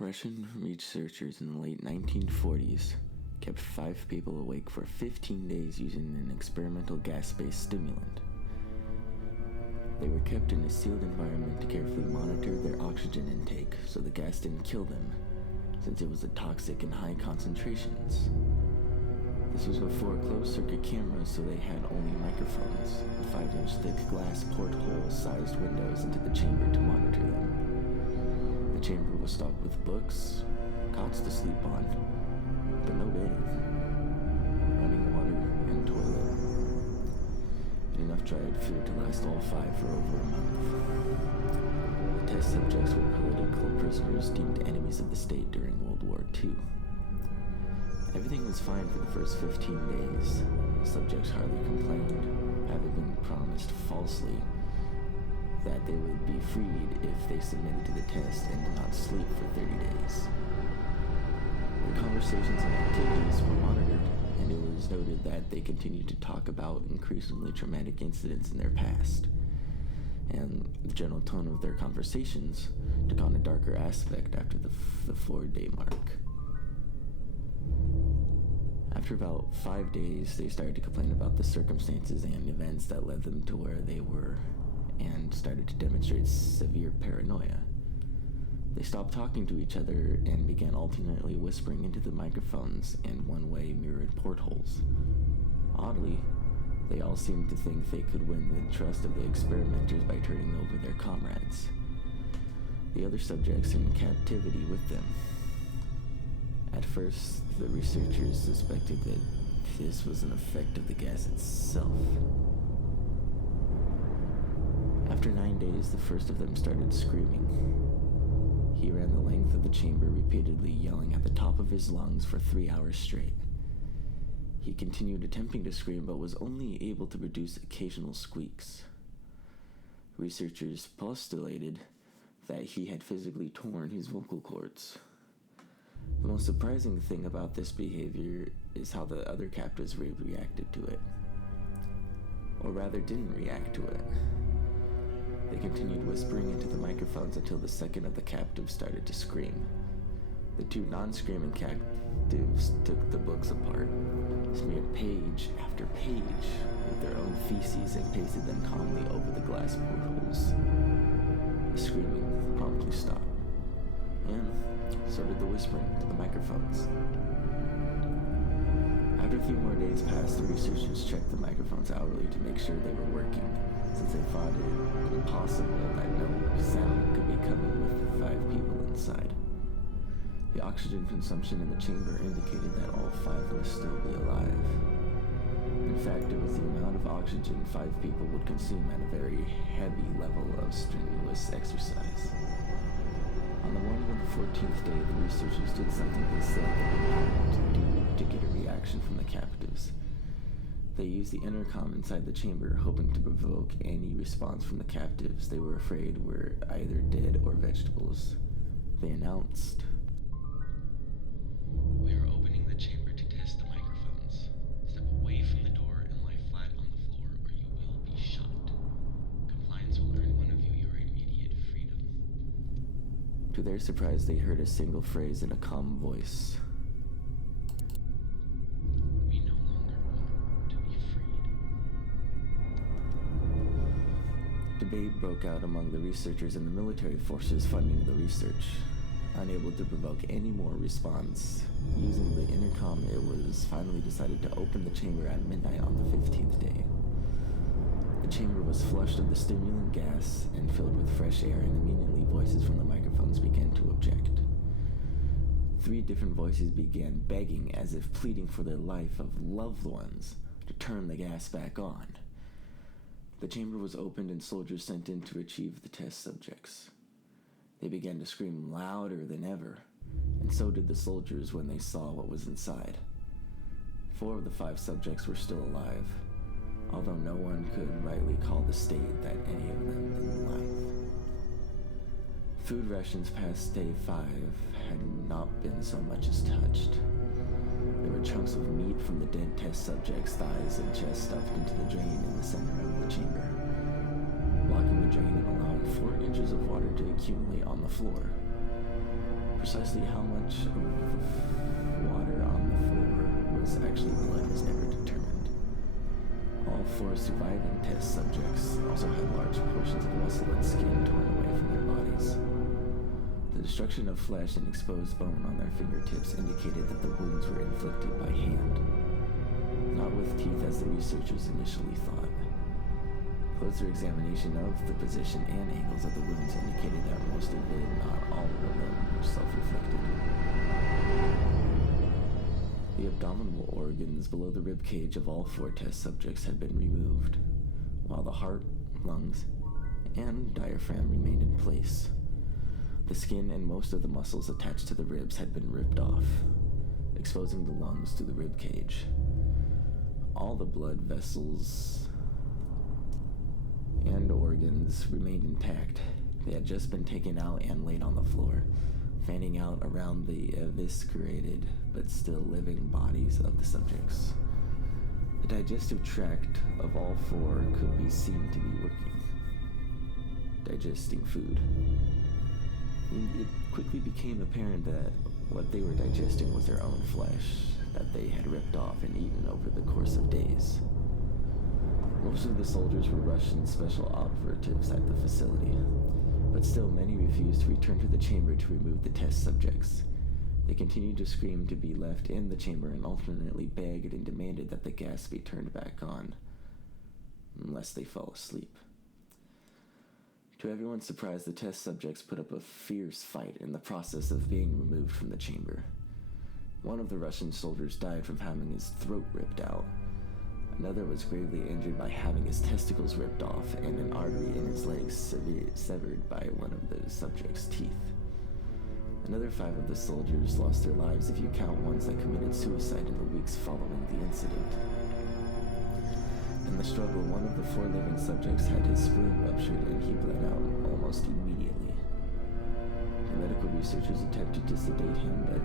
Russian researchers in the late 1940s kept 5 people awake for 15 days using an experimental gas-based stimulant. They were kept in a sealed environment to carefully monitor their oxygen intake so the gas didn't kill them, since it was toxic in high concentrations. This was before closed-circuit cameras, so they had only microphones and 5-inch thick glass porthole-sized windows into the chamber to monitor them. The chamber was stocked with books, cots to sleep on, but no bedding, running water, and toilet. And enough dried food to last all 5 for over a month. The test subjects were political prisoners deemed enemies of the state during World War II. Everything was fine for the first 15 days. Subjects hardly complained, having been promised falsely that they would be freed if they submitted to the test and did not sleep for 30 days. Their conversations and activities were monitored, and it was noted that they continued to talk about increasingly traumatic incidents in their past. And the general tone of their conversations took on a darker aspect after the 4-day mark. After about 5 days, they started to complain about the circumstances and events that led them to where they were, and started to demonstrate severe paranoia. They stopped talking to each other and began alternately whispering into the microphones and one-way mirrored portholes. Oddly, they all seemed to think they could win the trust of the experimenters by turning over their comrades, the other subjects in captivity with them. At first, the researchers suspected that this was an effect of the gas itself. After 9 days, the first of them started screaming. He ran the length of the chamber, repeatedly yelling at the top of his lungs for 3 hours straight. He continued attempting to scream, but was only able to produce occasional squeaks. Researchers postulated that he had physically torn his vocal cords. The most surprising thing about this behavior is how the other captives reacted to it. Or rather, didn't react to it. They continued whispering into the microphones until the second of the captives started to scream. The 2 non-screaming captives took the books apart, smeared page after page with their own feces, and pasted them calmly over the glass portholes. The screaming promptly stopped, and so did the whispering to the microphones. After a few more days passed, the researchers checked the microphones hourly to make sure they were working, since they thought it impossible that no sound could be coming with the 5 people inside. The oxygen consumption in the chamber indicated that all 5 must still be alive. In fact, it was the amount of oxygen 5 people would consume at a very heavy level of strenuous exercise. On the morning of the 14th day, the researchers did something they said they would have to do to get a reaction from the captives. They used the intercom inside the chamber, hoping to provoke any response from the captives they were afraid were either dead or vegetables. They announced, "We are opening the chamber to test the microphones. Step away from the door and lie flat on the floor, or you will be shot. Compliance will earn one of you your immediate freedom." To their surprise, they heard a single phrase in a calm voice. "We no longer want to be freed." Debate broke out among the researchers and the military forces funding the research. Unable to provoke any more response, using the intercom, it was finally decided to open the chamber at midnight on the 15th day. The chamber was flushed of the stimulant gas and filled with fresh air, and immediately voices from the microphones began to object. 3 different voices began begging, as if pleading for their life of loved ones, to turn the gas back on. The chamber was opened and soldiers sent in to retrieve the test subjects. They began to scream louder than ever, and so did the soldiers when they saw what was inside. 4 of the 5 subjects were still alive, although no one could rightly call the state that any of them in life. Food rations past day 5 had not been so much as touched. There were chunks of meat from the dead test subjects' thighs and chest stuffed into the drain in the center of the chamber, blocking the drain and allowing 4 inches of water to accumulate on the floor. Precisely how much of the water on the floor was actually blood was never determined. All 4 surviving test subjects also had large portions of muscle and skin torn away from their bodies. The destruction of flesh and exposed bone on their fingertips indicated that the wounds were inflicted by hand, not with teeth as the researchers initially thought. Closer examination of the position and angles of the wounds indicated that most of it, not all of them, were self-inflicted. The abdominal organs below the rib cage of all 4 test subjects had been removed, while the heart, lungs, and diaphragm remained in place. The skin and most of the muscles attached to the ribs had been ripped off, exposing the lungs to the rib cage. All the blood vessels and organs remained intact. They had just been taken out and laid on the floor, fanning out around the eviscerated but still living bodies of the subjects. The digestive tract of all 4 could be seen to be working, digesting food. It quickly became apparent that what they were digesting was their own flesh that they had ripped off and eaten over the course of days. Most of the soldiers were Russian special operatives at the facility, but still many refused to return to the chamber to remove the test subjects. They continued to scream to be left in the chamber and alternately begged and demanded that the gas be turned back on, unless they fell asleep. To everyone's surprise, the test subjects put up a fierce fight in the process of being removed from the chamber. One of the Russian soldiers died from having his throat ripped out. Another was gravely injured by having his testicles ripped off and an artery in his legs severed by one of the subject's teeth. Another 5 of the soldiers lost their lives if you count ones that committed suicide in the weeks following the incident. In the struggle, one of the 4 living subjects had his spleen ruptured and he bled out almost immediately. The medical researchers attempted to sedate him, but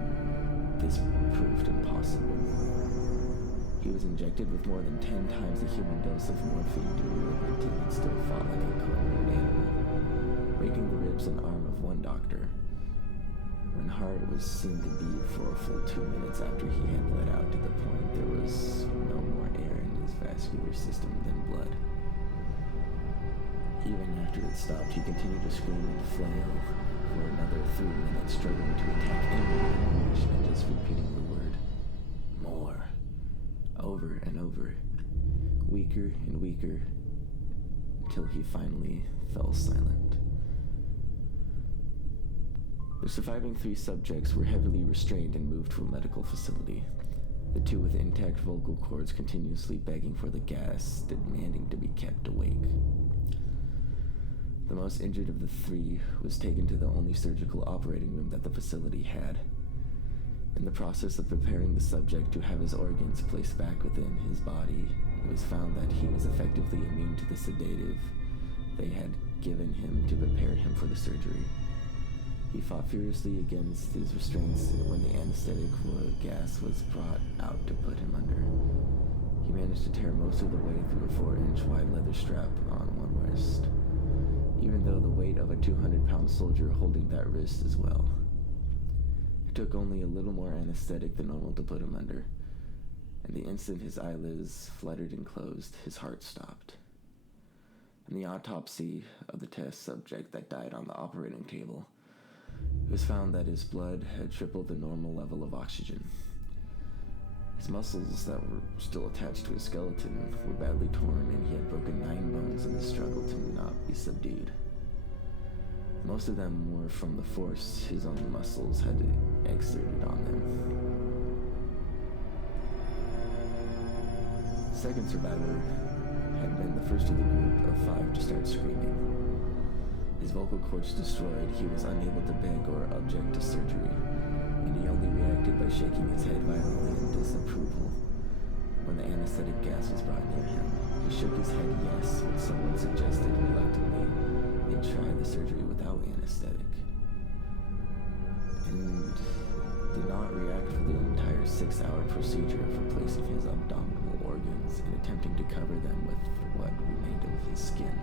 this proved impossible. He was injected with more than 10 times the human dose of morphine to relieve it and still fought like a cornered animal, breaking the ribs and arm of one doctor. When heart was seen to beat for a full 2 minutes after he had bled out to the point there was no more air in his vascular system than blood. Even after it stopped, he continued to scream and flail for another 3 minutes, struggling to attack anyone in reach and just repeating the word, "More," over and over, weaker and weaker, until he finally fell silent. The surviving 3 subjects were heavily restrained and moved to a medical facility. The 2 with intact vocal cords continuously begging for the gas, demanding to be kept awake. The most injured of the 3 was taken to the only surgical operating room that the facility had. In the process of preparing the subject to have his organs placed back within his body, it was found that he was effectively immune to the sedative they had given him to prepare him for the surgery. He fought furiously against his restraints when the anesthetic gas was brought out to put him under. He managed to tear most of the way through a 4-inch wide leather strap on one wrist, even though the weight of a 200-pound soldier holding that wrist as well. It took only a little more anesthetic than normal to put him under, and the instant his eyelids fluttered and closed, his heart stopped. In the autopsy of the test subject that died on the operating table, it was found that his blood had tripled the normal level of oxygen. His muscles that were still attached to his skeleton were badly torn, and he had broken 9 bones in the struggle to not be subdued. Most of them were from the force his own muscles had exerted on them. The second survivor had been the first of the group of 5 to start screaming. His vocal cords destroyed, he was unable to beg or object to surgery, and he only reacted by shaking his head violently in disapproval. When the anesthetic gas was brought near him, he shook his head yes when someone suggested reluctantly they'd try the surgery without anesthetic, and did not react for the entire 6-hour procedure of replacing his abdominal organs and attempting to cover them with what remained of his skin.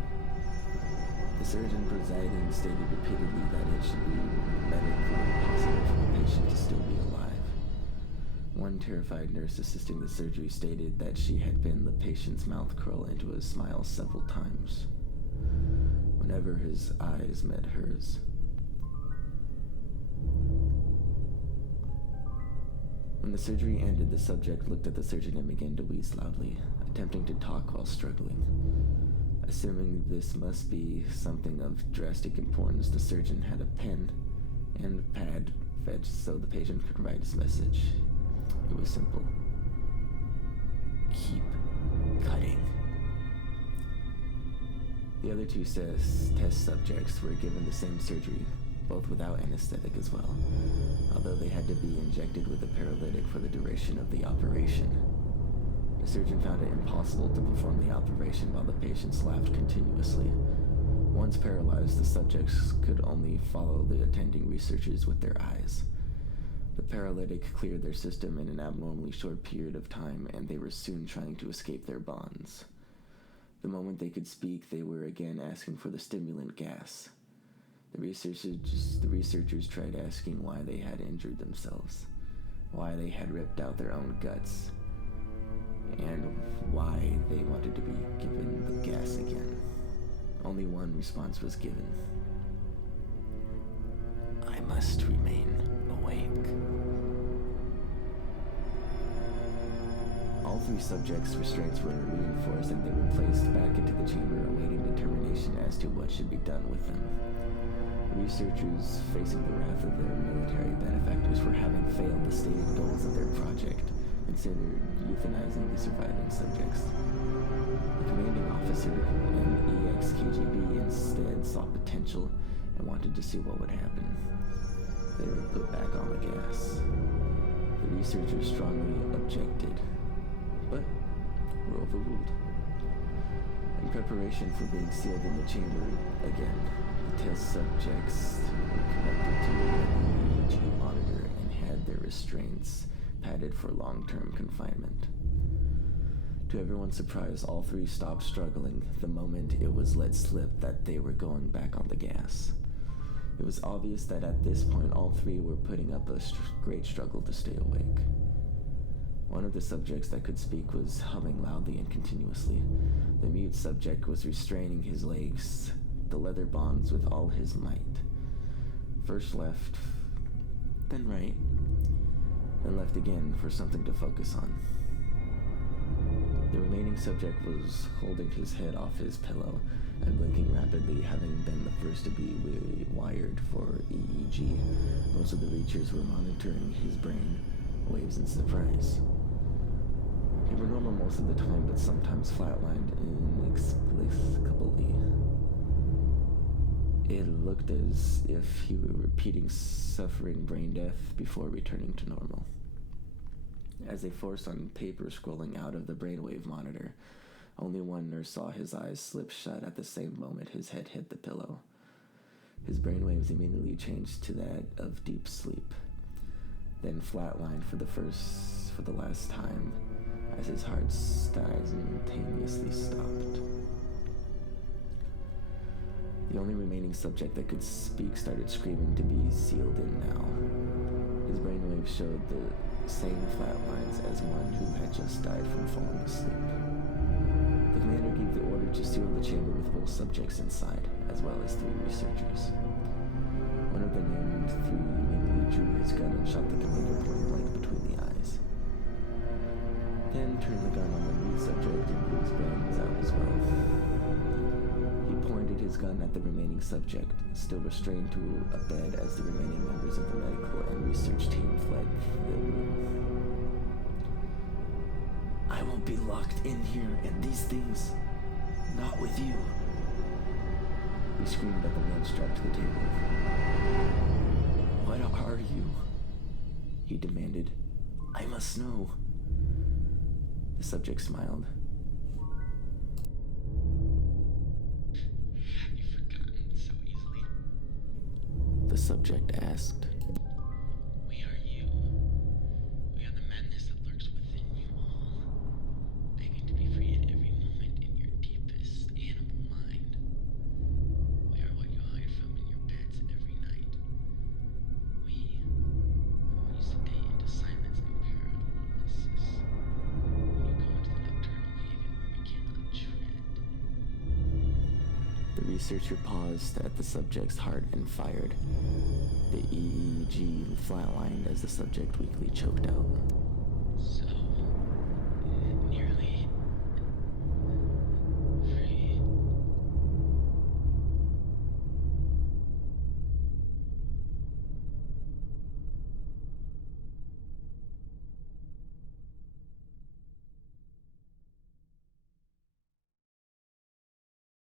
The surgeon presiding stated repeatedly that it should be medically impossible for the patient to still be alive. One terrified nurse assisting the surgery stated that she had been the patient's mouth curl into a smile several times whenever his eyes met hers. When the surgery ended, the subject looked at the surgeon and began to wheeze loudly, attempting to talk while struggling. Assuming this must be something of drastic importance, the surgeon had a pen and pad fetched so the patient could write his message. It was simple. Keep cutting. The other two test subjects were given the same surgery, both without anesthetic as well, although they had to be injected with a paralytic for the duration of the operation. The surgeon found it impossible to perform the operation while the patients laughed continuously. Once paralyzed, the subjects could only follow the attending researchers with their eyes. The paralytic cleared their system in an abnormally short period of time, and they were soon trying to escape their bonds. The moment they could speak, they were again asking for the stimulant gas. The researchers tried asking why they had injured themselves, why they had ripped out their own guts, and why they wanted to be given the gas again. Only one response was given. I must remain awake. All three subjects' restraints were reinforced and they were placed back into the chamber awaiting determination as to what should be done with them. The researchers, facing the wrath of their military benefactors for having failed the stated goals of their project, considered euthanizing the surviving subjects. The commanding officer and EXKGB instead saw potential and wanted to see what would happen. They were put back on the gas. The researchers strongly objected, but were overruled. In preparation for being sealed in the chamber again, the test subjects were connected to an EEG monitor and had their restraints padded for long-term confinement. To everyone's surprise, all three stopped struggling the moment it was let slip that they were going back on the gas. It was obvious that at this point all three were putting up a great struggle to stay awake. One of the subjects that could speak was humming loudly and continuously. The mute subject was restraining his legs, the leather bonds, with all his might. First left, then right, then left again for something to focus on. The remaining subject was holding his head off his pillow and blinking rapidly, having been the first to be wired for EEG. Most of the researchers were monitoring his brain waves in surprise. They were normal most of the time, but sometimes flatlined inexplicably. It looked as if he were repeating suffering brain death before returning to normal. As they forced on paper scrolling out of the brainwave monitor, only one nurse saw his eyes slip shut at the same moment his head hit the pillow. His brainwaves immediately changed to that of deep sleep, then flatlined for the last time as his heart simultaneously stopped. The only remaining subject that could speak started screaming to be sealed in now. His brainwaves showed the same flat lines as one who had just died from falling asleep. The commander gave the order to seal the chamber with both subjects inside, as well as 3 researchers. One of the named 3 immediately drew his gun and shot the commander point blank between the eyes. Then turned the gun on the mute subject and blew his brains out as well. He pointed his gun at the remaining subject, still restrained to a bed as the remaining members of the medical and research team fled the room. I will be locked in here and these things, not with you. He screamed at the man strapped to the table. What are you? He demanded. I must know. The subject smiled. Have you forgotten so easily? The subject asked. We are you. We are the madness that lurks within you all, begging to be free at every moment in your deepest animal mind. The researcher paused at the subject's heart and fired. The EEG flatlined as the subject weakly choked out. So,